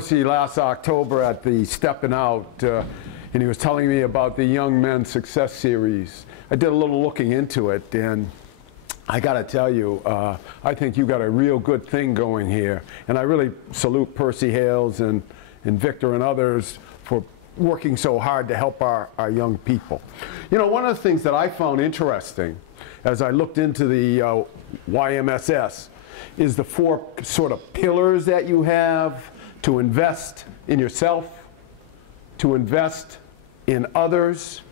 Percy last October at the Stepping Out, and he was telling me about the Young Men Success Series. I did a little looking into it, and I got to tell you, I think you got a real good thing going here. And I really salute Percy Hales and Victor and others for working so hard to help our young people. You know, one of the things that I found interesting as I looked into the YMSS is the four sort of pillars that you have: to invest in yourself, to invest in others,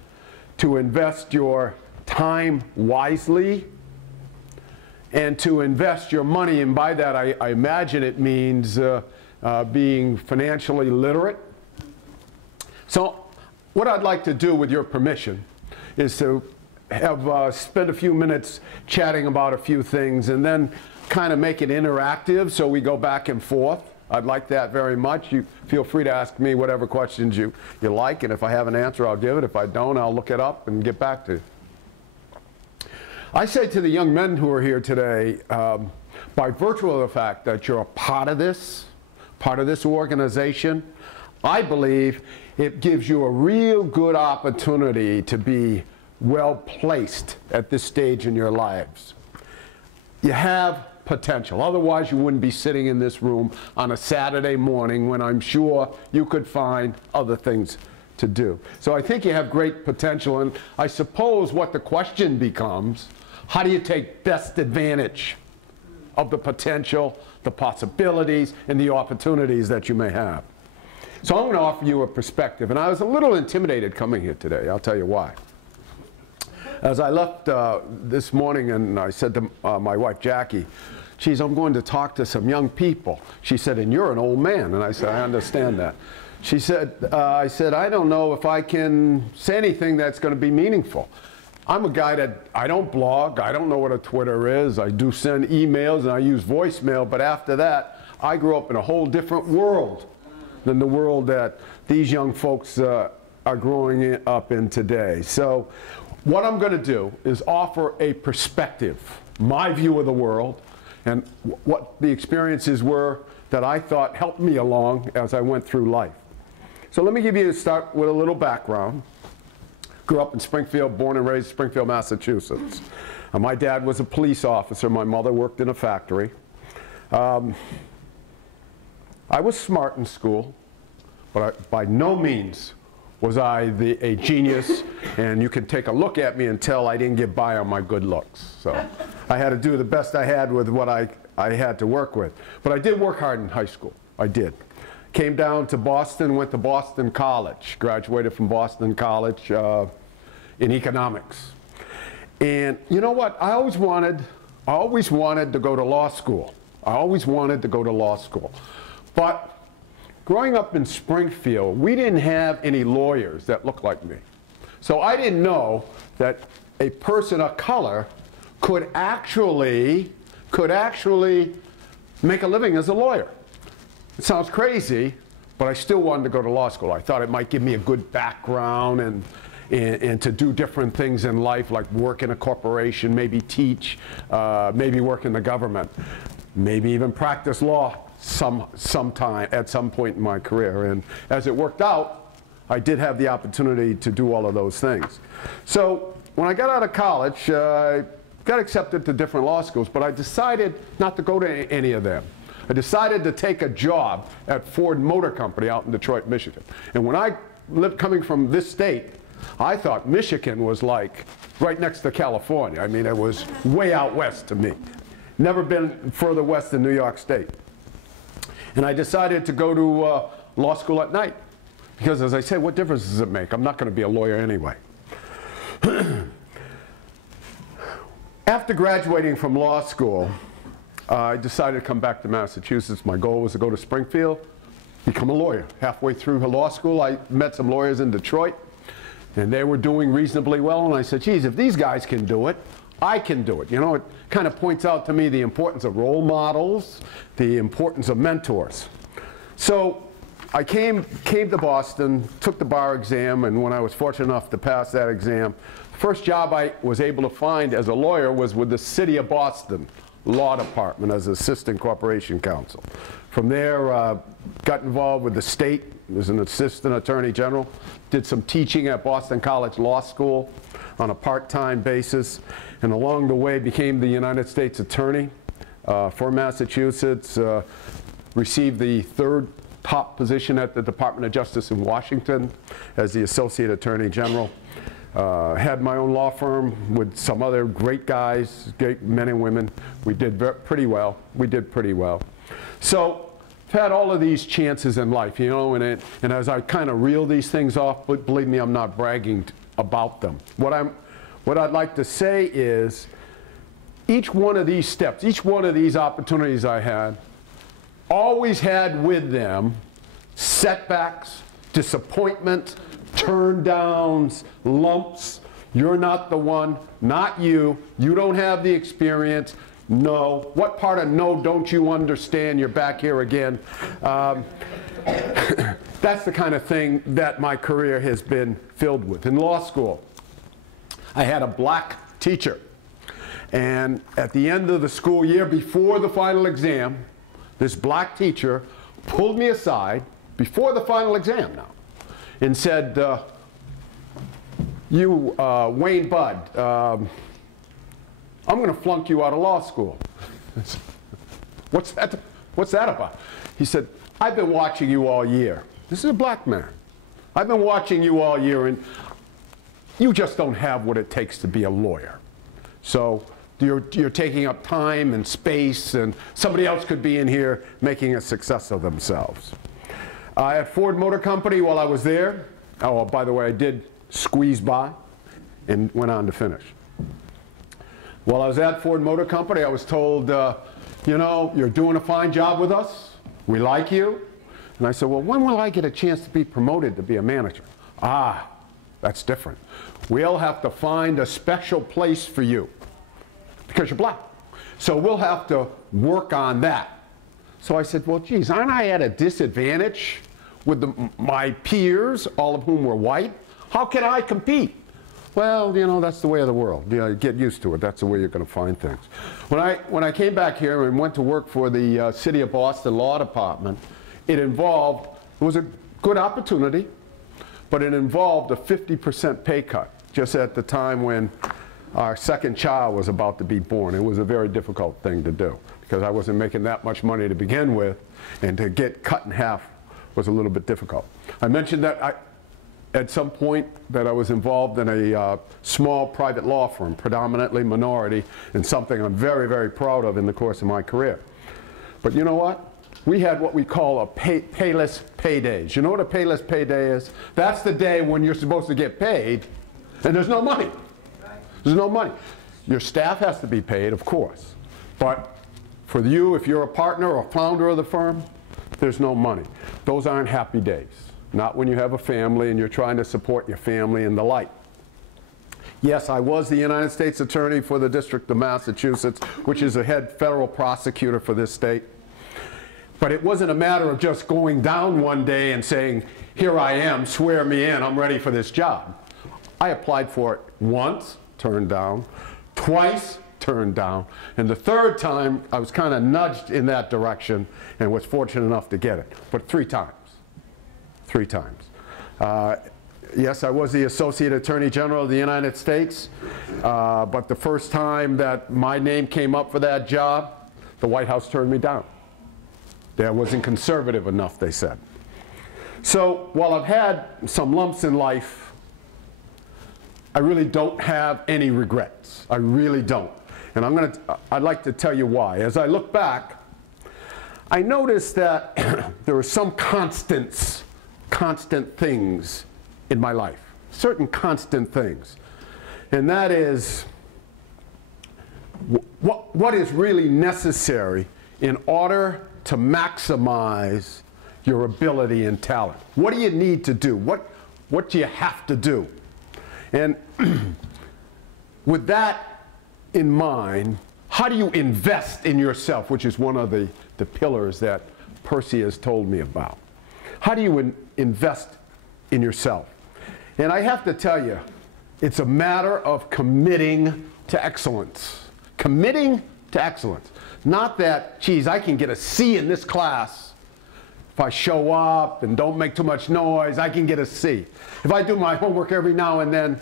to invest your time wisely, and to invest your money. And by that, I imagine it means being financially literate. So what I'd like to do, with your permission, is to have spend a few minutes chatting about a few things and then kind of make it interactive so we go back and forth. I'd like that very much. You feel free to ask me whatever questions you like, and if I have an answer, I'll give it. If I don't, I'll look it up and get back to you. I say to the young men who are here today, by virtue of the fact that you're a part of this organization, I believe it gives you a real good opportunity to be well placed at this stage in your lives. You have potential. Otherwise, you wouldn't be sitting in this room on a Saturday morning when I'm sure you could find other things to do. So I think you have great potential, and I suppose what the question becomes: how do you take best advantage of the potential, the possibilities, and the opportunities that you may have? So I'm going to offer you a perspective, and I was a little intimidated coming here today. I'll tell you why. As I left this morning, and I said to my wife Jackie, geez, I'm going to talk to some young people. She said, and you're an old man. And I said, I understand that. She said, I said, I don't know if I can say anything that's going to be meaningful. I'm a guy that, I don't blog, I don't know what a Twitter is, I do send emails and I use voicemail, but after that, I grew up in a whole different world than the world that these young folks are growing up in today. So what I'm going to do is offer a perspective, my view of the world, and what the experiences were that I thought helped me along as I went through life. So let me give you a start with a little background. Grew up in Springfield, born and raised in Springfield, Massachusetts. My dad was a police officer. My mother worked in a factory. I was smart in school, but by no means was I a genius, and you can take a look at me and tell I didn't get by on my good looks. So I had to do the best I had with what I had to work with. But I did work hard in high school. I did. Came down to Boston, went to Boston College, graduated from Boston College in economics. And you know what? I always wanted to go to law school. I always wanted to go to law school. But growing up in Springfield, we didn't have any lawyers that looked like me. So I didn't know that a person of color could actually make a living as a lawyer. It sounds crazy, but I still wanted to go to law school. I thought it might give me a good background and to do different things in life, like work in a corporation, maybe teach, maybe work in the government, maybe even practice law sometime at some point in my career. And as it worked out, I did have the opportunity to do all of those things. So when I got out of college, I got accepted to different law schools, but I decided not to go to any of them. I decided to take a job at Ford Motor Company out in Detroit, Michigan. And when I lived coming from this state, I thought Michigan was like right next to California. I mean, it was way out west to me. Never been further west than New York State. And I decided to go to law school at night. Because as I said, what difference does it make? I'm not going to be a lawyer anyway. After graduating from law school, I decided to come back to Massachusetts. My goal was to go to Springfield, become a lawyer. Halfway through law school, I met some lawyers in Detroit, and they were doing reasonably well. And I said, geez, if these guys can do it, I can do it. You know, it kind of points out to me the importance of role models, the importance of mentors. So I came to Boston, took the bar exam, and when I was fortunate enough to pass that exam, the first job I was able to find as a lawyer was with the city of Boston Law Department as Assistant Corporation Counsel. From there, got involved with the state as an Assistant Attorney General, did some teaching at Boston College Law School on a part-time basis, and along the way became the United States Attorney for Massachusetts, received the third top position at the Department of Justice in Washington as the Associate Attorney General. Had my own law firm with some other great guys, great men and women. We did pretty well. We did pretty well. So I've had all of these chances in life, you know, and as I kind of reel these things off, but believe me, I'm not bragging about them. What I'd like to say is each one of these steps, each one of these opportunities I had, always had with them setbacks, disappointment, turn downs, lumps. You're not the one, not you. You don't have the experience. No. What part of no don't you understand? You're back here again. That's the kind of thing that my career has been filled with. In law school, I had a black teacher. And at the end of the school year, before the final exam, this black teacher pulled me aside, before the final exam now, and said, Wayne Budd, I'm going to flunk you out of law school. What's that about? He said, I've been watching you all year. This is a black man. I've been watching you all year, and you just don't have what it takes to be a lawyer. So you're taking up time and space, and somebody else could be in here making a success of themselves. At Ford Motor Company, while I was there, oh, by the way, I did squeeze by and went on to finish. While I was at Ford Motor Company, I was told, you know, you're doing a fine job with us. We like you. And I said, well, when will I get a chance to be promoted to be a manager? Ah, that's different. We'll have to find a special place for you because you're black. So we'll have to work on that. So I said, well, geez, aren't I at a disadvantage with my peers, all of whom were white? How can I compete? Well, you know, that's the way of the world. You know, get used to it. That's the way you're going to find things. When I came back here and went to work for the City of Boston Law Department, it was a good opportunity, but it involved a 50% pay cut just at the time when our second child was about to be born. It was a very difficult thing to do because I wasn't making that much money to begin with, and to get cut in half was a little bit difficult. I mentioned that at some point that I was involved in a small private law firm, predominantly minority, and something I'm very, very proud of in the course of my career. But you know what? We had what we call a payless paydays. You know what a payless payday is? That's the day when you're supposed to get paid and there's no money. There's no money. Your staff has to be paid, of course. But for you, if you're a partner or a founder of the firm, there's no money. Those aren't happy days. Not when you have a family and you're trying to support your family and the like. Yes, I was the United States Attorney for the District of Massachusetts, which is the head federal prosecutor for this state. But it wasn't a matter of just going down one day and saying, here I am, swear me in, I'm ready for this job. I applied for it once, turned down, twice, turned down, and the third time I was kind of nudged in that direction and was fortunate enough to get it, but 3 times. 3 times. Yes, I was the Associate Attorney General of the United States, but the first time that my name came up for that job, the White House turned me down. That wasn't conservative enough, they said. So while I've had some lumps in life, I really don't have any regrets. I really don't. And I'd like to tell you why. As I look back, I noticed that there were some constant things in my life, certain constant things. And that is what is really necessary in order to maximize your ability and talent. What do you need to do? What do you have to do? And with that in mind, how do you invest in yourself, which is one of the pillars that Percy has told me about. How do you invest in yourself? And I have to tell you, it's a matter of committing to excellence. Committing to excellence. Not that, geez, I can get a C in this class. If I show up and don't make too much noise, I can get a C. If I do my homework every now and then,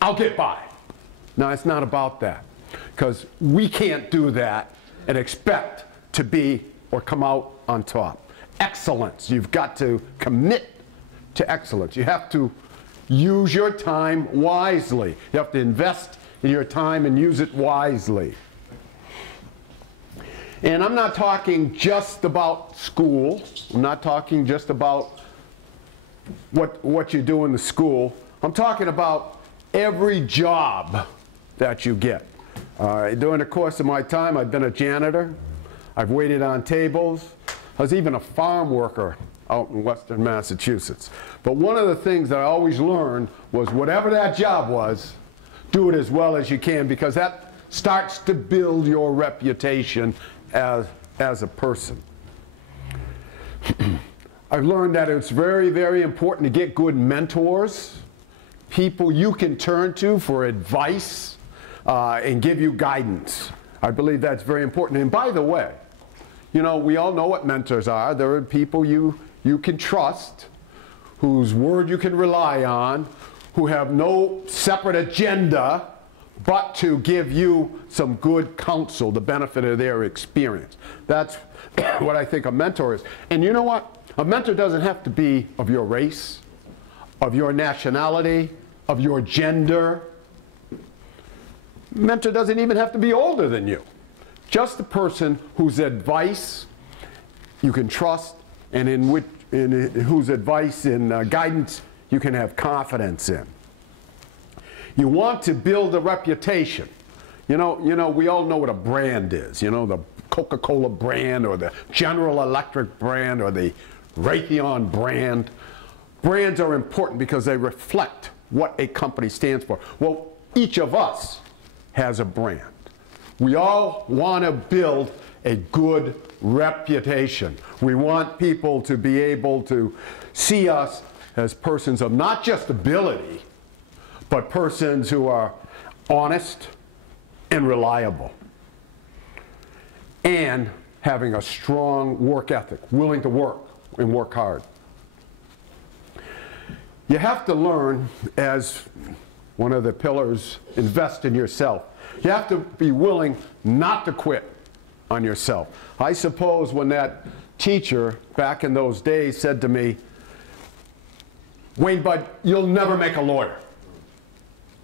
I'll get by. No, it's not about that. Because we can't do that and expect to be or come out on top. Excellence. You've got to commit to excellence. You have to use your time wisely. You have to invest in your time and use it wisely. And I'm not talking just about school. I'm not talking just about what you do in the school. I'm talking about every job that you get. During the course of my time, I've been a janitor. I've waited on tables. I was even a farm worker out in western Massachusetts. But one of the things that I always learned was whatever that job was, do it as well as you can, because that starts to build your reputation as a person. I've learned that it's very, very important to get good mentors, people you can turn to for advice and give you guidance. I believe that's very important. And by the way, you know, we all know what mentors are. There are people you can trust, whose word you can rely on, who have no separate agenda but to give you some good counsel, the benefit of their experience. That's what I think a mentor is. And you know what? A mentor doesn't have to be of your race, of your nationality, of your gender. Mentor doesn't even have to be older than you. Just a person whose advice you can trust and in whose advice and guidance you can have confidence in. You want to build a reputation. You know, we all know what a brand is. You know, the Coca-Cola brand or the General Electric brand or the Raytheon brand. Brands are important because they reflect what a company stands for. Well, each of us has a brand. We all want to build a good reputation. We want people to be able to see us as persons of not just ability, but persons who are honest and reliable, and having a strong work ethic, willing to work and work hard. You have to learn, as one of the pillars, invest in yourself. You have to be willing not to quit on yourself. I suppose when that teacher back in those days said to me, "Wayne Budd, you'll never make a lawyer.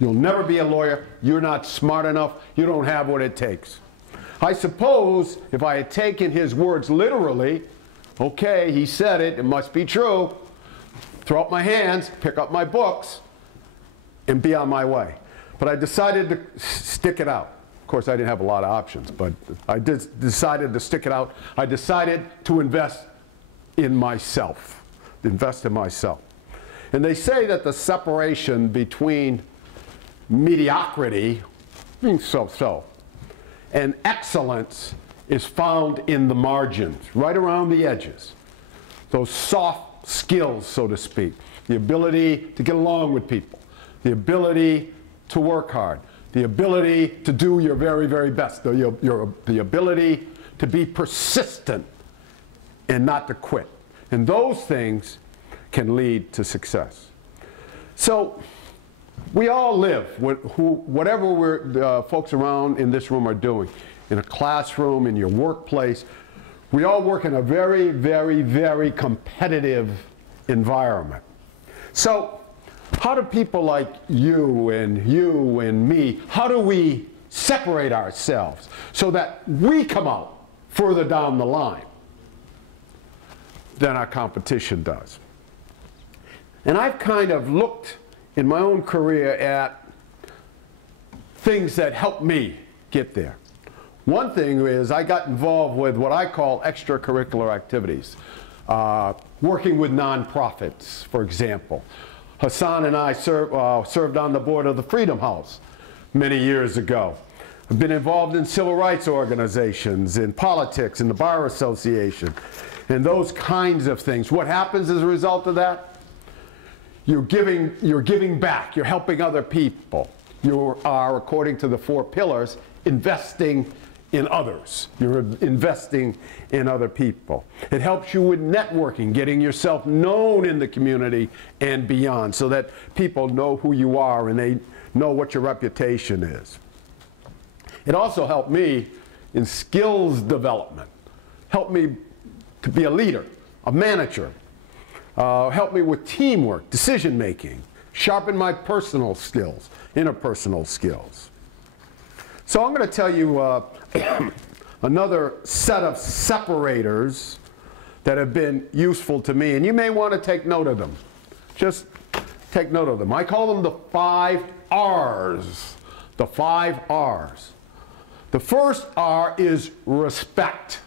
You'll never be a lawyer. You're not smart enough. You don't have what it takes." I suppose if I had taken his words literally, okay, he said it, it must be true, throw up my hands, pick up my books, and be on my way. But I decided to stick it out. Of course, I didn't have a lot of options, but I decided to stick it out. I decided to invest in myself, invest in myself. And they say that the separation between mediocrity, being so-so, and excellence is found in the margins, right around the edges. Those soft skills, so to speak. The ability to get along with people. The ability to work hard. The ability to do your very, very best. The ability to be persistent and not to quit. And those things can lead to success. So we all live, whatever folks around in this room are doing, in a classroom, in your workplace, we all work in a very, very, very competitive environment. So how do people like you and me, how do we separate ourselves so that we come out further down the line than our competition does? And I've kind of looked in my own career at things that helped me get there. One thing is I got involved with what I call extracurricular activities, working with nonprofits, for example. Hassan and I served on the board of the Freedom House many years ago. I've been involved in civil rights organizations, in politics, in the Bar Association, and those kinds of things. What happens as a result of that? You're giving back. You're helping other people. You are, according to the 4 pillars, investing in others. You're investing in other people. It helps you with networking, getting yourself known in the community and beyond so that people know who you are and they know what your reputation is. It also helped me in skills development. Helped me to be a leader, a manager. Helped me with teamwork, decision making. Sharpened my personal skills, interpersonal skills. So I'm going to tell you another set of separators that have been useful to me, and you may want to take note of them. Just take note of them. I call them the 5 R's. The 5 R's. The first R is respect.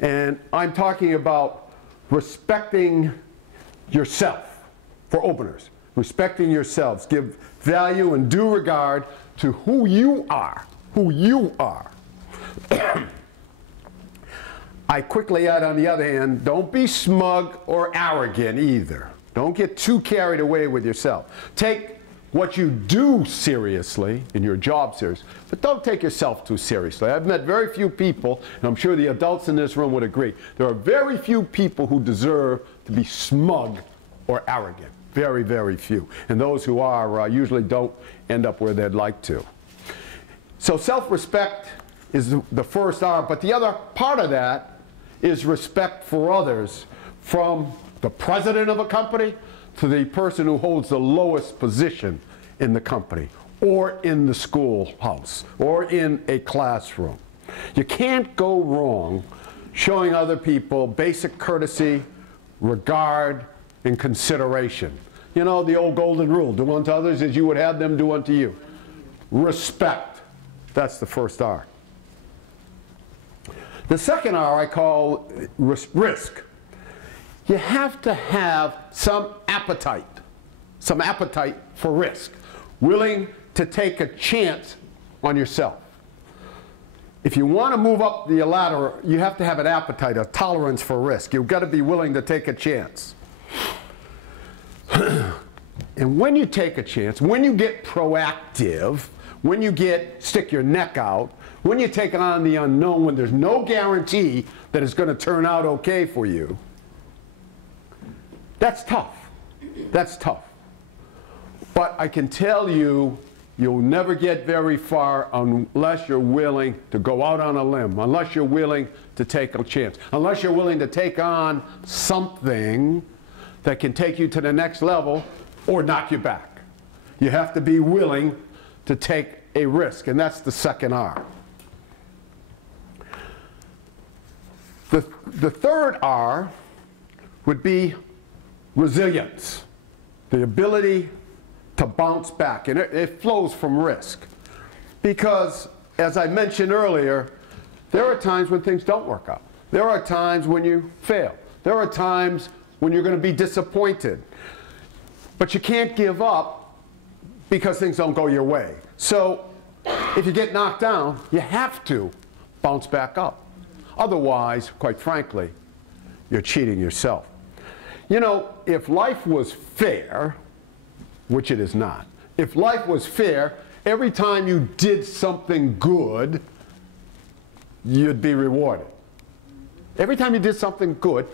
And I'm talking about respecting yourself for openers. Respecting yourselves. Give value and due regard to who you are. Who you are. I quickly add, on the other hand, don't be smug or arrogant either. Don't get too carried away with yourself. Take what you do seriously in your job seriously, but don't take yourself too seriously. I've met very few people, and I'm sure the adults in this room would agree, there are very few people who deserve to be smug or arrogant. Very, very few. And those who are usually don't end up where they'd like to. So self-respect is the first R, but the other part of that is respect for others, from the president of a company to the person who holds the lowest position in the company, or in the schoolhouse, or in a classroom. You can't go wrong showing other people basic courtesy, regard, and consideration. You know, the old golden rule, do unto others as you would have them do unto you. Respect. That's the first R. The second R I call risk. You have to have some appetite for risk. Willing to take a chance on yourself. If you want to move up the ladder, you have to have an appetite, a tolerance for risk. You've got to be willing to take a chance. And when you take a chance, when you get proactive, when you stick your neck out, when you take on the unknown, when there's no guarantee that it's going to turn out okay for you, that's tough. That's tough. But I can tell you, you'll never get very far unless you're willing to go out on a limb, unless you're willing to take a chance, unless you're willing to take on something that can take you to the next level or knock you back. You have to be willing to take a risk, and that's the second R. The third R would be resilience, the ability to bounce back, and it flows from risk. Because, as I mentioned earlier, there are times when things don't work out. There are times when you fail. There are times when you're going to be disappointed. But you can't give up because things don't go your way. So if you get knocked down, you have to bounce back up. Otherwise, quite frankly, you're cheating yourself. You know, if life was fair, which it is not, if life was fair, every time you did something good, you'd be rewarded. Every time you did something good,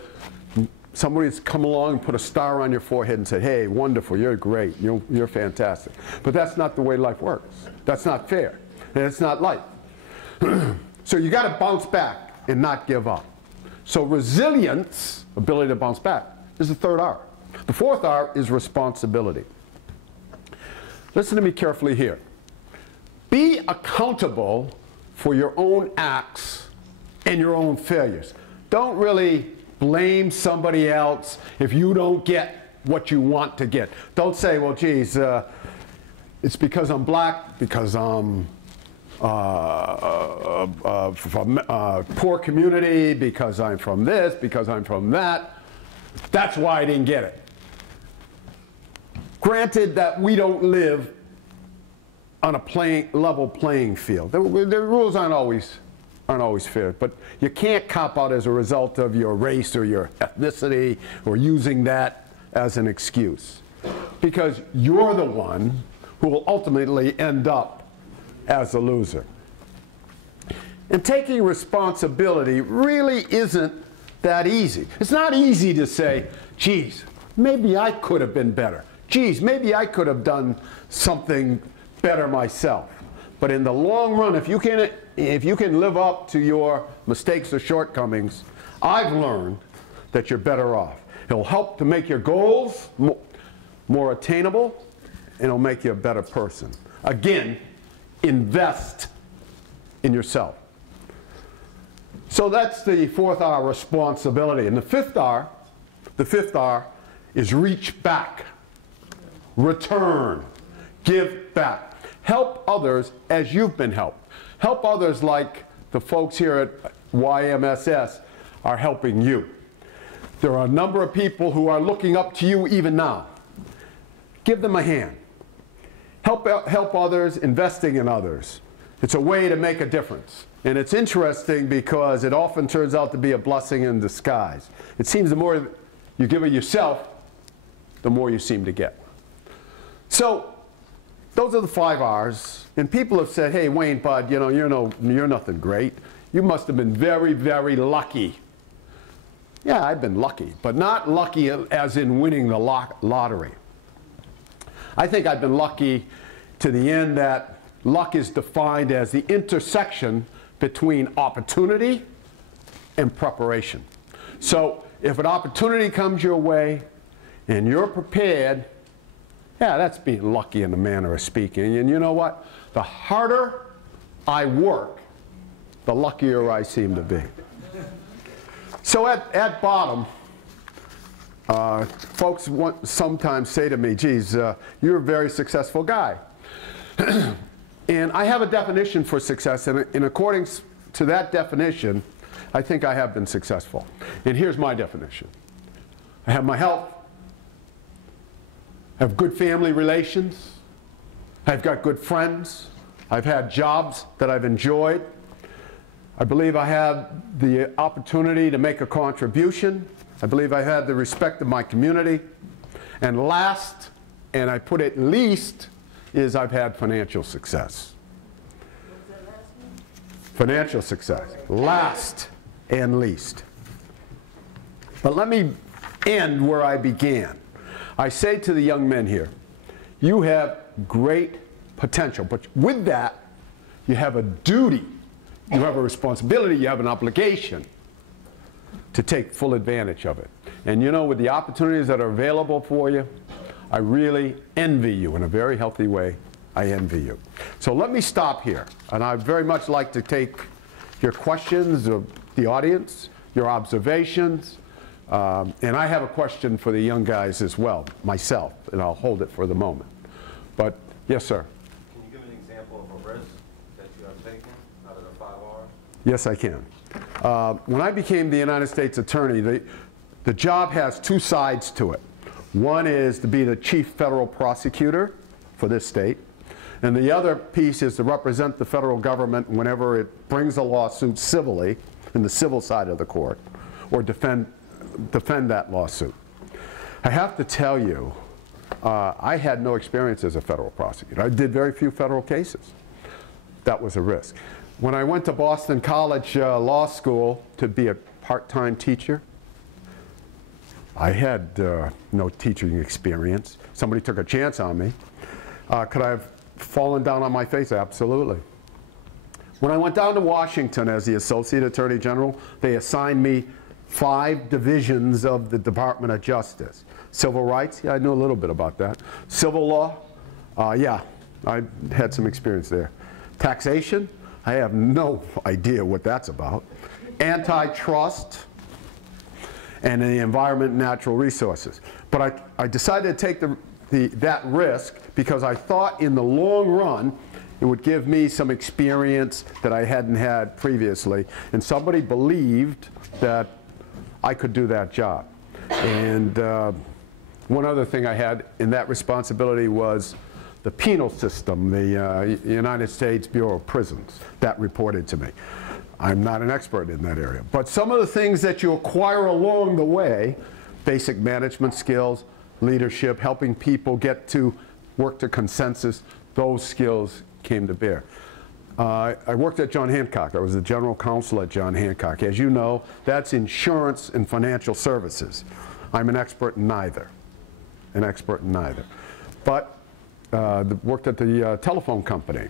somebody's come along and put a star on your forehead and said, hey, wonderful, you're great, you're fantastic. But that's not the way life works. That's not fair, and it's not life. So you got to bounce back and not give up. So resilience, ability to bounce back, is the third R. The fourth R is responsibility. Listen to me carefully here. Be accountable for your own acts and your own failures. Don't really blame somebody else if you don't get what you want to get. Don't say, well, geez, it's because I'm black, because I'm from a poor community, because I'm from this, because I'm from that. That's why I didn't get it. Granted that we don't live on a level playing field. The rules aren't always fair, but you can't cop out as a result of your race or your ethnicity or using that as an excuse, because you're the one who will ultimately end up as a loser. And taking responsibility really isn't that easy. It's not easy to say, geez, maybe I could have been better. Geez, maybe I could have done something better myself. But in the long run, if you can live up to your mistakes or shortcomings, I've learned that you're better off. It'll help to make your goals more attainable, and it'll make you a better person. Again, invest in yourself. So that's the fourth R, responsibility. And the fifth R is reach back, return, give back. Help others as you've been helped. Help others like the folks here at YMSS are helping you. There are a number of people who are looking up to you even now. Give them a hand. Help others, investing in others. It's a way to make a difference. And it's interesting because it often turns out to be a blessing in disguise. It seems the more you give of yourself, the more you seem to get. So those are the 5 R's. And people have said, hey, Wayne, bud, you know, you're nothing great. You must have been very, very lucky. Yeah, I've been lucky, but not lucky as in winning the lottery. I think I've been lucky to the end that luck is defined as the intersection between opportunity and preparation. So if an opportunity comes your way and you're prepared, yeah, that's being lucky in the manner of speaking. And you know what? The harder I work, the luckier I seem to be. So at bottom, folks sometimes say to me, geez, you're a very successful guy. And I have a definition for success, and in accordance to that definition, I think I have been successful. And here's my definition. I have my health, I have good family relations, I've got good friends, I've had jobs that I've enjoyed, I believe I have the opportunity to make a contribution, I believe I have the respect of my community, and last, and I put it least, is I've had financial success. What's that last one? Financial success. Last and least. But let me end where I began. I say to the young men here, you have great potential, but with that, you have a duty, you have a responsibility, you have an obligation to take full advantage of it. And you know, with the opportunities that are available for you, I really envy you in a very healthy way. I envy you. So let me stop here. And I'd very much like to take your questions of the audience, your observations. And I have a question for the young guys as well, myself, and I'll hold it for the moment. But yes, sir. Can you give an example of a risk that you have taken out of the 5 R's? Yes, I can. When I became the United States Attorney, the job has 2 sides to it. One is to be the chief federal prosecutor for this state, and the other piece is to represent the federal government whenever it brings a lawsuit civilly in the civil side of the court, or defend that lawsuit. I have to tell you, I had no experience as a federal prosecutor. I did very few federal cases. That was a risk. When I went to Boston College Law School to be a part-time teacher, I had no teaching experience. Somebody took a chance on me. Could I have fallen down on my face? Absolutely. When I went down to Washington as the Associate Attorney General, they assigned me 5 divisions of the Department of Justice. Civil rights, yeah, I knew a little bit about that. Civil law, yeah, I had some experience there. Taxation, I have no idea what that's about. Antitrust, and the environment and natural resources. But I decided to take that risk because I thought in the long run it would give me some experience that I hadn't had previously, and somebody believed that I could do that job. And one other thing I had in that responsibility was the penal system, the United States Bureau of Prisons. That reported to me. I'm not an expert in that area. But some of the things that you acquire along the way, basic management skills, leadership, helping people get to work to consensus, those skills came to bear. I worked at John Hancock. I was the general counsel at John Hancock. As you know, that's insurance and financial services. I'm an expert in neither. An expert in neither. But worked at the telephone company.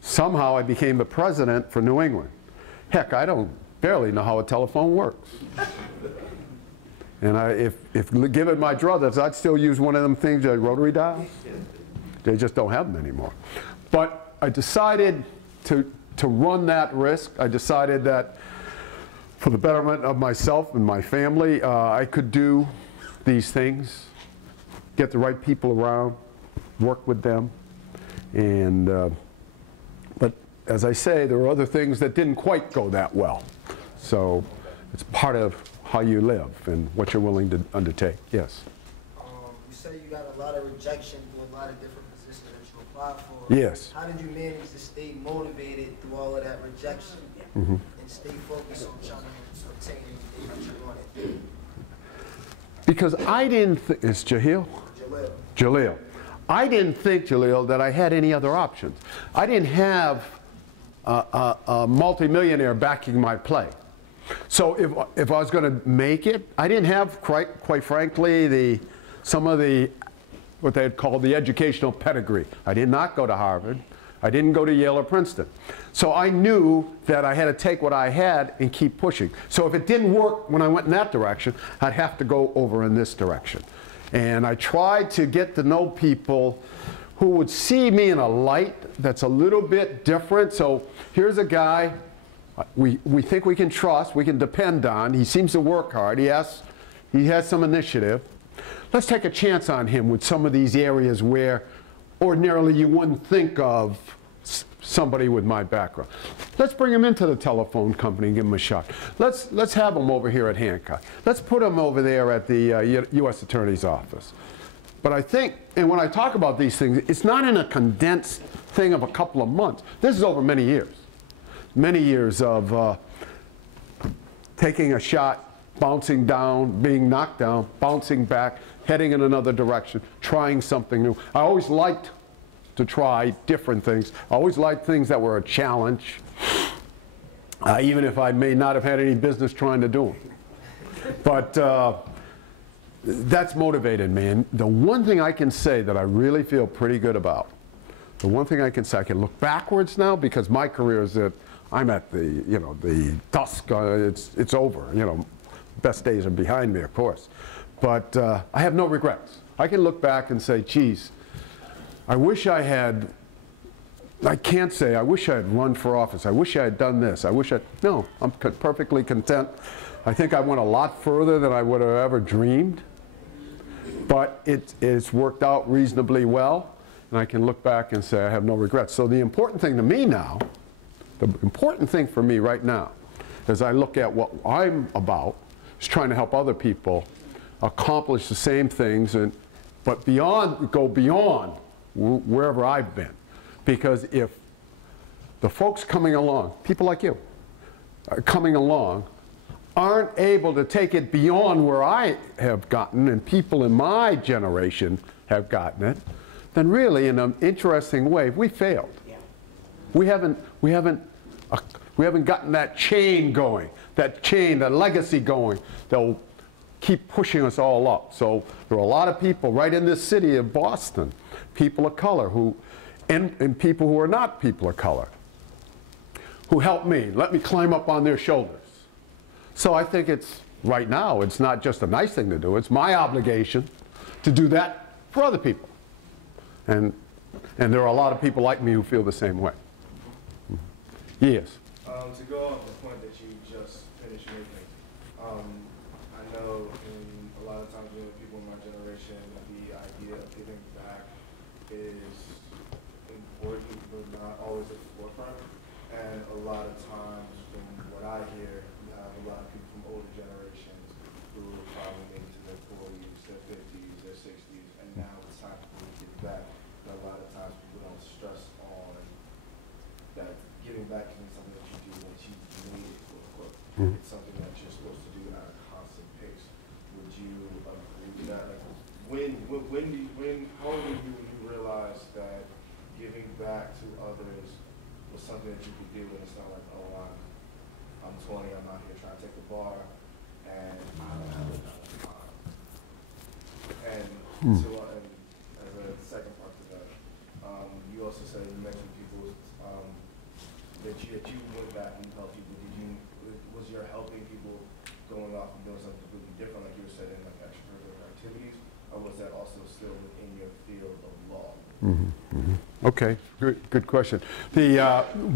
Somehow I became the president for New England. Heck, I don't barely know how a telephone works. And if given my druthers, I'd still use one of them things, rotary dials. They just don't have them anymore. But I decided to run that risk. I decided that for the betterment of myself and my family, I could do these things, get the right people around, work with them. And, but as I say, there were other things that didn't quite go that well. So it's part of how you live and what you're willing to undertake. Yes? You say you got a lot of rejection through a lot of different positions that you applied for. Yes. How did you manage to stay motivated through all of that rejection and stay focused on trying to obtain what you wanted? Because I didn't think, it's Jaleel? Jaleel. Jaleel. I didn't think, Jaleel, that I had any other options. I didn't have a multimillionaire backing my play. So if I was going to make it, I didn't have, quite frankly, some of the, what they'd call the educational pedigree. I did not go to Harvard. I didn't go to Yale or Princeton. So I knew that I had to take what I had and keep pushing. So if it didn't work when I went in that direction, I'd have to go over in this direction. And I tried to get to know people who would see me in a light that's a little bit different. So here's a guy we think we can trust, we can depend on. He seems to work hard. He has some initiative. Let's take a chance on him with some of these areas where ordinarily you wouldn't think of somebody with my background. Let's bring him into the telephone company and give him a shot. Let's have him over here at Hancock. Let's put him over there at the U.S. Attorney's Office. But I think, and when I talk about these things, it's not in a condensed thing of a couple of months. This is over many years. Many years of taking a shot, bouncing down, being knocked down, bouncing back, heading in another direction, trying something new. I always liked to try different things. I always liked things that were a challenge, even if I may not have had any business trying to do them. But that's motivated me. And the one thing I can say that I really feel pretty good about, the one thing I can say, I can look backwards now because my career is that I'm at the, the dusk, it's over, best days are behind me, of course. But I have no regrets. I can look back and say, geez, I wish I had, I can't say, I wish I had run for office. I wish I had done this. No, I'm perfectly content. I think I went a lot further than I would have ever dreamed. But it's worked out reasonably well. And I can look back and say I have no regrets. So the important thing to me now, the important thing for me right now, as I look at what I'm about, is trying to help other people accomplish the same things, but go beyond wherever I've been. Because if the folks coming along, people like you, coming along, aren't able to take it beyond where I have gotten and people in my generation have gotten it, then really, in an interesting way, we failed. Yeah. We haven't gotten that chain going, that legacy going that'll keep pushing us all up. So there are a lot of people right in this city of Boston, people of color and people who are not people of color, who helped me, let me climb up on their shoulders. So I think right now, it's not just a nice thing to do, it's my obligation to do that for other people. And there are a lot of people like me who feel the same way. Yes? To go on the point that you just finished making, I know a lot of times with people in my generation, the idea of giving back is important, but not always at the forefront. And a lot of times, from what I hear, you have a lot of people from older generations who are probably into their 40s, their 50s, their 60s, and now it's time for them to give back. And a lot of times people don't stress on that giving back can be something that you do once you've made it, quote unquote. It's something that you're supposed to do at a constant pace. Would you agree with that? Like, how old were you when you realized that giving back to others was something that you could do, and it's not like, oh, I'm 20, I'm out here trying to take the bar, and I don't have enough time. And so, and as a second part to that, you also said, you mentioned people that you went back and helped people. Was your helping people going off and doing something completely different, like you were saying, like extracurricular activities, or was that also still within your field of law? Okay, good question.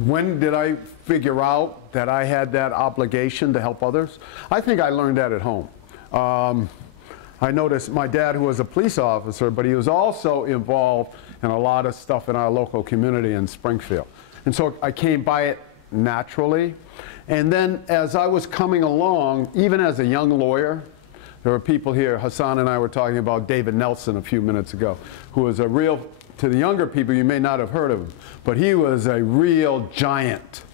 When did I figure out that I had that obligation to help others? I think I learned that at home. I noticed my dad, who was a police officer, but he was also involved in a lot of stuff in our local community in Springfield. And so I came by it naturally. And then as I was coming along, even as a young lawyer, there were people here, Hassan and I were talking about David Nelson a few minutes ago, who was a real, to the younger people, you may not have heard of him, but he was a real giant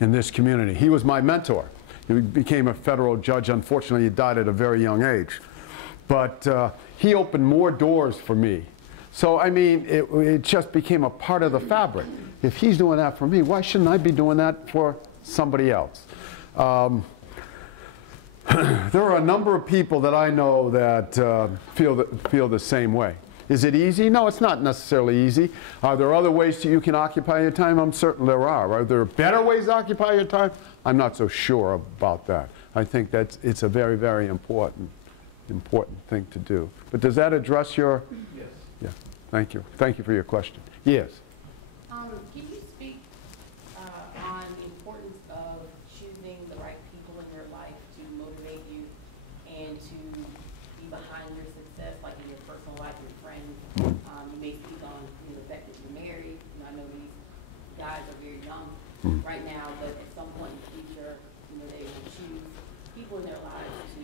in this community. He was my mentor. He became a federal judge. Unfortunately, he died at a very young age. But he opened more doors for me. So, I mean, it just became a part of the fabric. If he's doing that for me, why shouldn't I be doing that for somebody else? There are a number of people that I know that feel the same way. Is it easy? No, it's not necessarily easy. Are there other ways that you can occupy your time? I'm certain there are. Are there better ways to occupy your time? I'm not so sure about that. I think it's a very, very important thing to do. But does that address your? Yes. Yeah. Thank you. Thank you for your question. Yes. Can you speak on the importance of choosing the right people in your life to motivate you and to be behind your success, like in your personal life, your friends? You may speak on the fact that you're married. I know these guys are very young right now, but at some point in the future, they will choose people in their lives to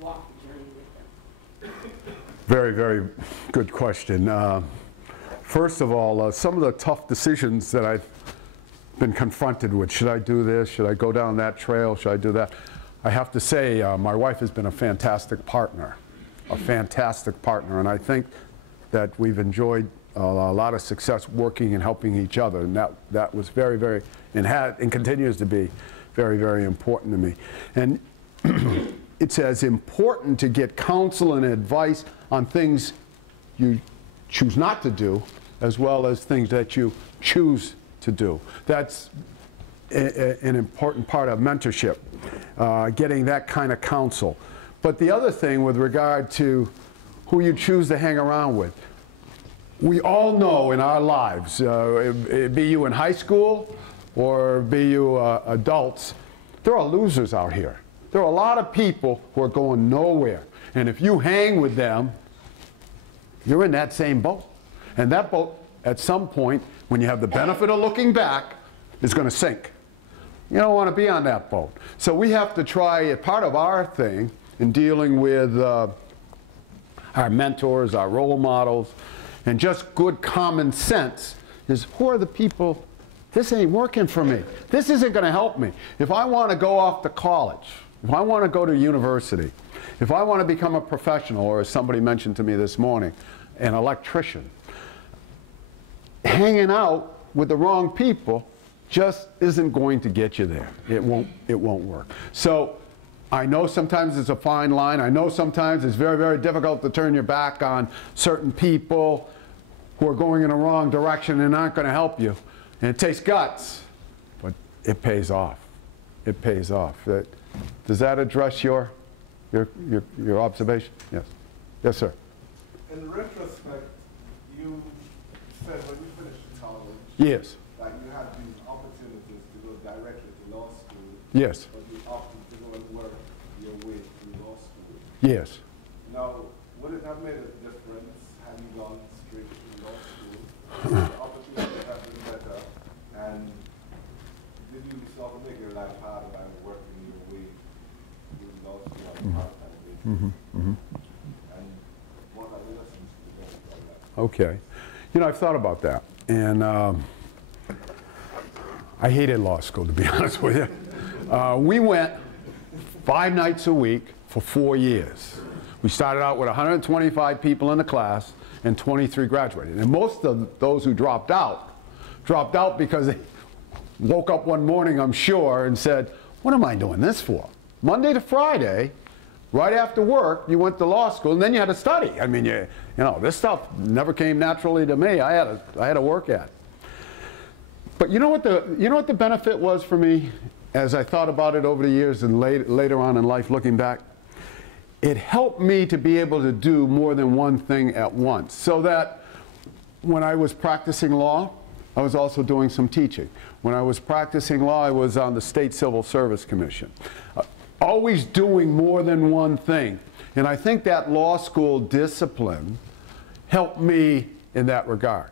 walk the journey with them. Very, very good question. First of all, some of the tough decisions that I've been confronted with, should I do this, should I go down that trail, should I do that? I have to say, my wife has been a fantastic partner, and I think that we've enjoyed a lot of success working and helping each other, and that was very, very, and continues to be very, very important to me. And it's as important to get counsel and advice on things you choose not to do, as well as things that you choose to do. That's an important part of mentorship, getting that kind of counsel. But the other thing with regard to who you choose to hang around with, we all know in our lives, be you in high school or be you adults, there are losers out here. There are a lot of people who are going nowhere. And if you hang with them, you're in that same boat. And that boat, at some point, when you have the benefit of looking back, is going to sink. You don't want to be on that boat. So we have to try, part of our thing in dealing with our mentors, our role models, and just good common sense is, who are the people, this ain't working for me. This isn't going to help me. If I want to go off to college, if I want to go to university, if I want to become a professional, or as somebody mentioned to me this morning, an electrician, hanging out with the wrong people just isn't going to get you there. It won't work. So I know sometimes it's a fine line. I know sometimes it's very, very difficult to turn your back on certain people who are going in a wrong direction and aren't going to help you. And it takes guts, but it pays off. It pays off. Does that address your observation? Yes. Yes, sir. In retrospect, you said when you finished college, Yes. that you had these opportunities to go directly to law school. Yes. But you opted to go and work your way through law school. Yes. Now, would it have made a difference had you gone straight to law school? The opportunity would have been better, and did you sort of make your life harder by working your way through law school on a part-time basis? And what are the lessons you learned from that? Okay. I've thought about that. And I hated law school, to be honest with you. We went 5 nights a week for 4 years. We started out with 125 people in the class, and 23 graduated. And most of those who dropped out because they woke up one morning, I'm sure, and said, what am I doing this for? Monday to Friday, right after work, you went to law school, and then you had to study. I mean, you know, this stuff never came naturally to me. I had to work at it. But you know what the benefit was for me as I thought about it over the years and later on in life, looking back? It helped me to be able to do more than one thing at once, so that when I was practicing law, I was also doing some teaching. When I was practicing law, I was on the State Civil Service Commission. Always doing more than one thing. And I think that law school discipline helped me in that regard.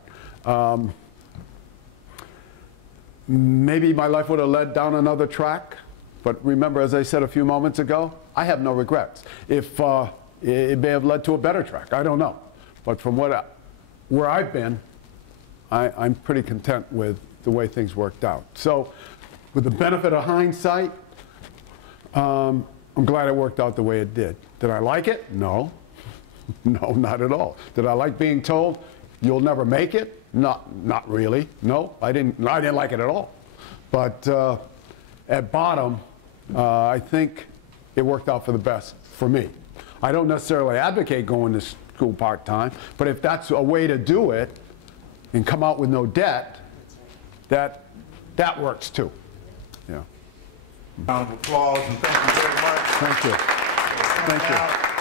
Maybe my life would have led down another track, but remember, as I said a few moments ago, I have no regrets. If it may have led to a better track, I don't know. But from where I've been, I'm pretty content with the way things worked out. So with the benefit of hindsight, I'm glad it worked out the way it did. Did I like it? No. No, not at all. Did I like being told, you'll never make it? Not really. No, I didn't like it at all. But at bottom, I think it worked out for the best for me. I don't necessarily advocate going to school part-time, but if that's a way to do it and come out with no debt, that works too. Yeah. Round of applause, and thank you very much. Thank you. Thank you.